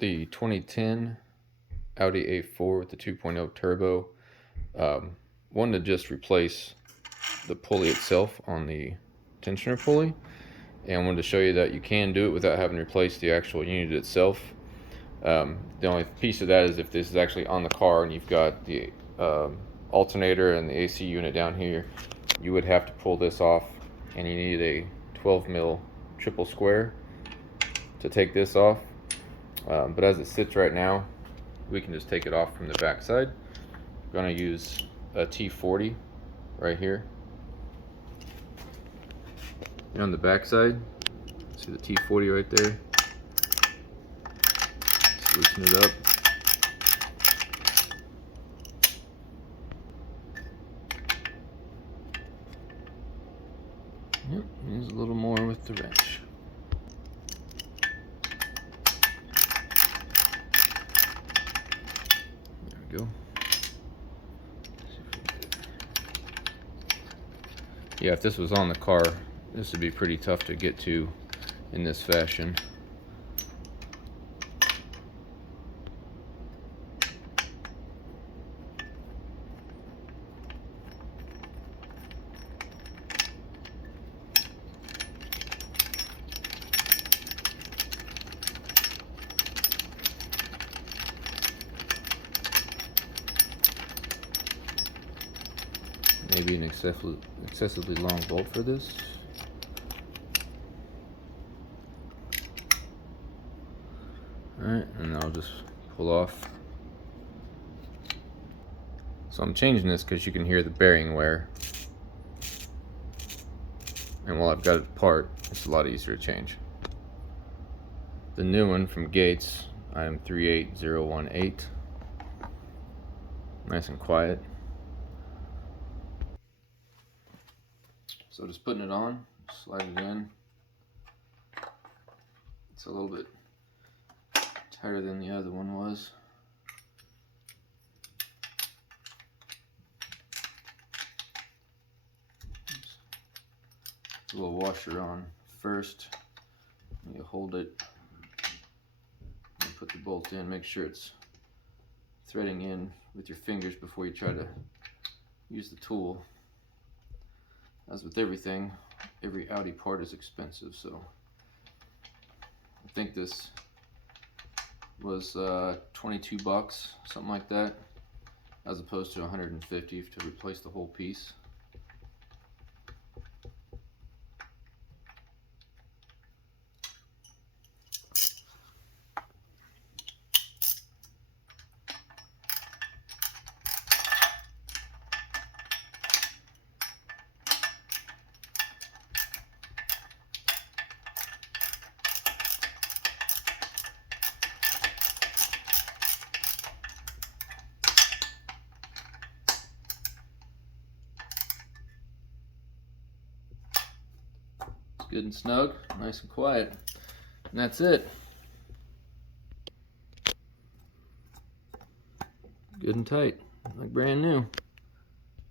the 2010 Audi A4 with the 2.0 turbo. Wanted to just replace the pulley itself on the tensioner pulley, and wanted to show you that you can do it without having to replace the actual unit itself. The only piece of that is if this is actually on the car and you've got the alternator and the AC unit down here, you would have to pull this off, and you need a 12 mil triple square to take this off. But as it sits right now, we can just take it off from the back side. I'm going to use a T40 right here. And on the back side, see the T40 right there? Let's loosen it up. Yep, use a little more with the wrench. There we go. Yeah, if this was on the car, this would be pretty tough to get to in this fashion. Maybe an excessively long bolt for this. Alright, and I'll just pull off. So I'm changing this because you can hear the bearing wear. And while I've got it apart, it's a lot easier to change. The new one from Gates, item 38018. Nice and quiet. So just putting it on, slide it in. It's a little bit tighter than the other one was. Oops. A little washer on first. You hold it and put the bolt in. Make sure it's threading in with your fingers before you try to use the tool. As with everything, every Audi part is expensive, so I think this was 22 bucks, something like that, as opposed to 150 to replace the whole piece. Good and snug, nice and quiet, and that's it. Good and tight, like brand new.